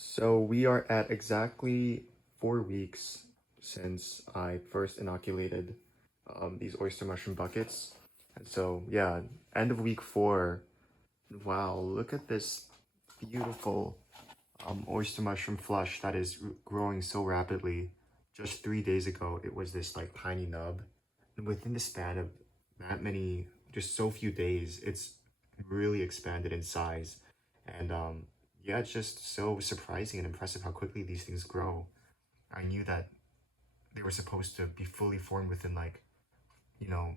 So we are at exactly 4 weeks since I first inoculated these oyster mushroom buckets. And so, yeah, end of week 4. Wow, look at this beautiful oyster mushroom flush that is growing so rapidly. Just 3 days ago, it was this like tiny nub. And within the span of that many, just so few days, it's really expanded in size. And yeah, it's just so surprising and impressive how quickly these things grow. I knew that they were supposed to be fully formed within like, you know,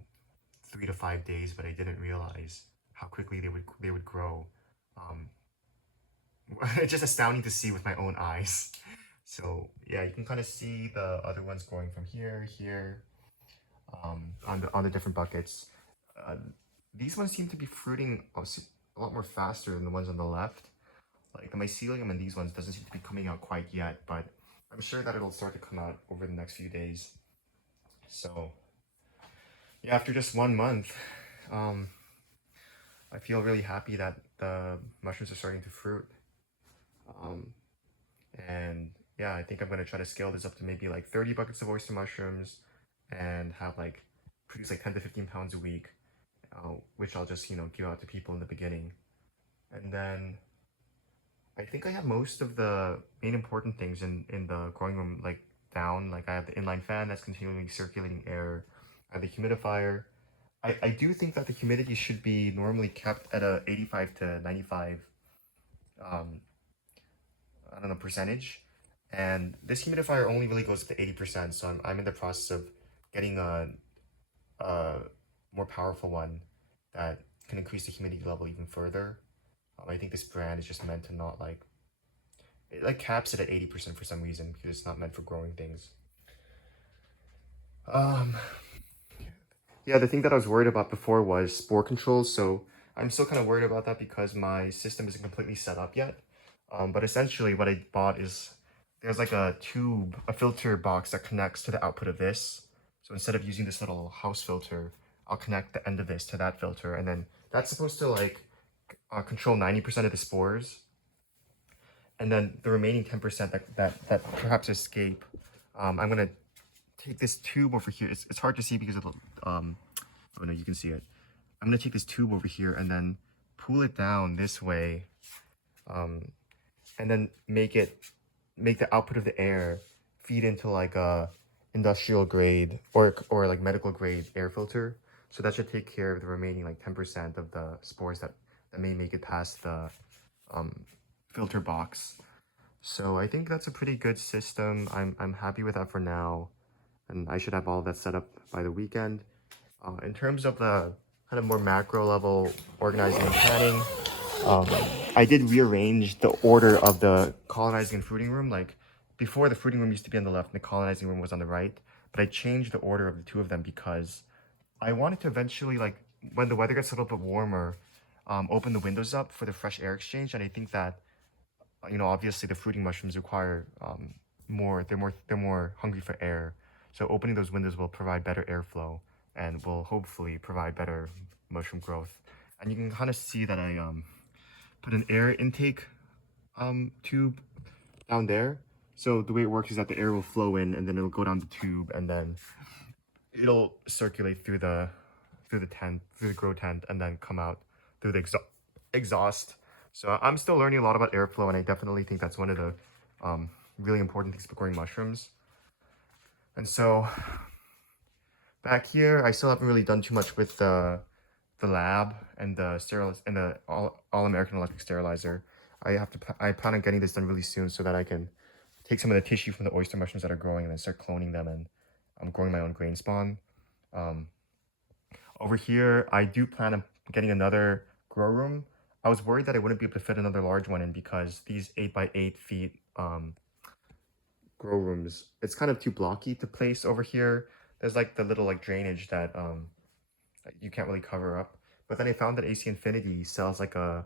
3 to 5 days, but I didn't realize how quickly they would grow. Um, it's just astounding to see with my own eyes. So yeah, you can kind of see the other ones growing from here, on the different buckets. Uh, these ones seem to be fruiting a lot more faster than the ones on the left. Like the mycelium in these ones doesn't seem to be coming out quite yet, but I'm sure that it'll start to come out over the next few days. So yeah, after just 1 month, um, I feel really happy that the mushrooms are starting to fruit. Um, and yeah, I think I'm gonna try to scale this up to maybe like 30 buckets of oyster mushrooms and have like produce like 10 to 15 pounds a week, which I'll just give out to people in the beginning. And then I think I have most of the main important things in the growing room like down. Like I have the inline fan that's continually circulating air. I have the humidifier. I do think that the humidity should be normally kept at a 85 to 95 um I don't know percentage. And this humidifier only really goes up to 80%. So I'm in the process of getting a more powerful one that can increase the humidity level even further. I think this brand is just meant to not like it like caps it at 80% for some reason because it's not meant for growing things. Um, yeah, the thing that I was worried about before was spore control. So I'm still kind of worried about that because my system isn't completely set up yet. But essentially, what I bought is there's like a tube, a filter box that connects to the output of this. So instead of using this little house filter, I'll connect the end of this to that filter, and then that's supposed to like control 90% of the spores, and then the remaining 10% that perhaps escape. I'm gonna take this tube over here. It's hard to see because of the oh no, you can see it. I'm gonna take this tube over here and then pull it down this way, um, and then make the output of the air feed into like a industrial grade or like medical grade air filter. So that should take care of the remaining like 10% of the spores that may make it past the um, filter box. So I think that's a pretty good system. I'm happy with that for now, and I should have all that set up by the weekend. In terms of the kind of more macro level organizing and planning, um, I did rearrange the order of the colonizing and fruiting room. Like before, the fruiting room used to be on the left and the colonizing room was on the right. But I changed the order of the two of them because I wanted to eventually, like, when the weather gets a little bit warmer, open the windows up for the fresh air exchange. And I think that, obviously the fruiting mushrooms require more. They're more hungry for air. So opening those windows will provide better airflow and will hopefully provide better mushroom growth. And you can kind of see that I put an air intake tube down there. So the way it works is that the air will flow in and then it'll go down the tube and then it'll circulate through the tent, through the grow tent, and then come out through the exhaust. So I'm still learning a lot about airflow, and I definitely think that's one of the really important things for growing mushrooms. And so back here, I still haven't really done too much with the lab and the all American electric sterilizer. I plan on getting this done really soon so that I can take some of the tissue from the oyster mushrooms that are growing and then start cloning them, and I'm growing my own grain spawn. Um, Over here, I do plan on getting another grow room. I was worried that I wouldn't be able to fit another large one in because these 8 by 8 feet grow rooms, it's kind of too blocky to place over here. There's like the little like drainage that you can't really cover up. But then I found that AC Infinity sells like a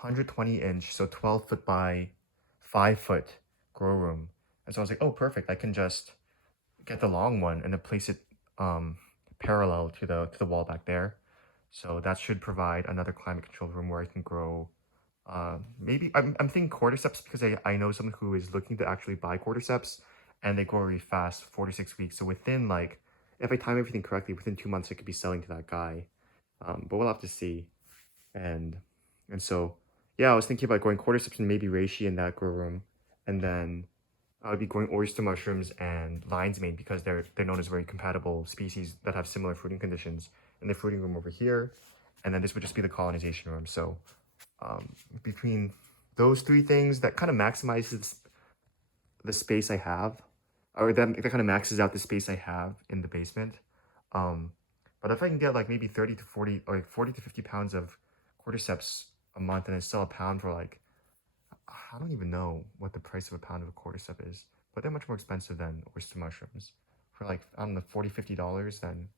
120 inch, so 12 foot by 5 foot grow room. And so I was like, oh, perfect. I can just get the long one and then place it parallel to the wall back there. So that should provide another climate controlled room where I can grow Maybe I'm thinking cordyceps because I know someone who is looking to actually buy cordyceps, and they grow really fast, 4 to 6 weeks. So within like, if I time everything correctly, within 2 months I could be selling to that guy. But we'll have to see. And so yeah, I was thinking about growing cordyceps and maybe reishi in that grow room, and then I would be growing oyster mushrooms and lion's mane because they're known as very compatible species that have similar fruiting conditions in the fruiting room over here, and then this would just be the colonization room. So between those three things, that kind of maximizes the space I have, or that kind of maxes out the space I have in the basement. Um, but if I can get like maybe 30 to 40 or like 40 to 50 pounds of cordyceps a month and then sell a pound for like, I don't even know what the price of a pound of a cordyceps is, but they're much more expensive than oyster mushrooms. For like, I don't know, $40, $50, then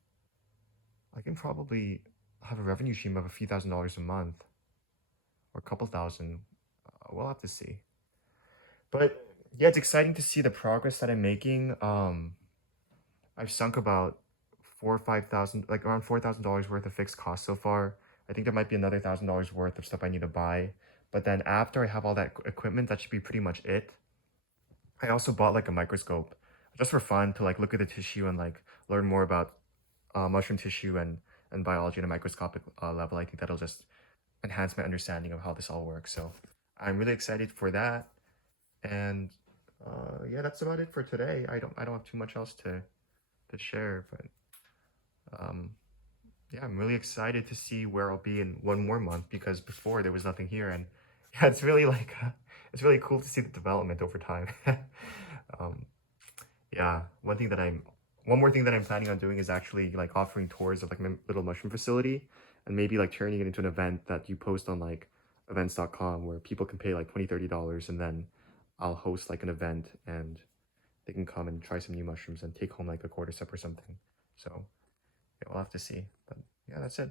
I can probably have a revenue stream of a few $1,000s a month or a couple thousand. We'll have to see. But yeah, it's exciting to see the progress that I'm making. I've sunk about 4 or 5 thousand, like around $4,000 worth of fixed costs so far. I think there might be another $1,000 worth of stuff I need to buy. But then after I have all that equipment, that should be pretty much it. I also bought like a microscope just for fun to like look at the tissue and like learn more about mushroom tissue and biology at a microscopic level. I think that'll just enhance my understanding of how this all works. So I'm really excited for that. And yeah, that's about it for today. I don't have too much else to share, but um, yeah, I'm really excited to see where I'll be in one more month because before there was nothing here, and yeah, it's really like it's really cool to see the development over time. um, yeah, one more thing that I'm planning on doing is actually like offering tours of like my little mushroom facility, and maybe like turning it into an event that you post on like events.com where people can pay like $20, $30, and then I'll host like an event and they can come and try some new mushrooms and take home like a cordyceps or something. So yeah, we'll have to see. But yeah, that's it.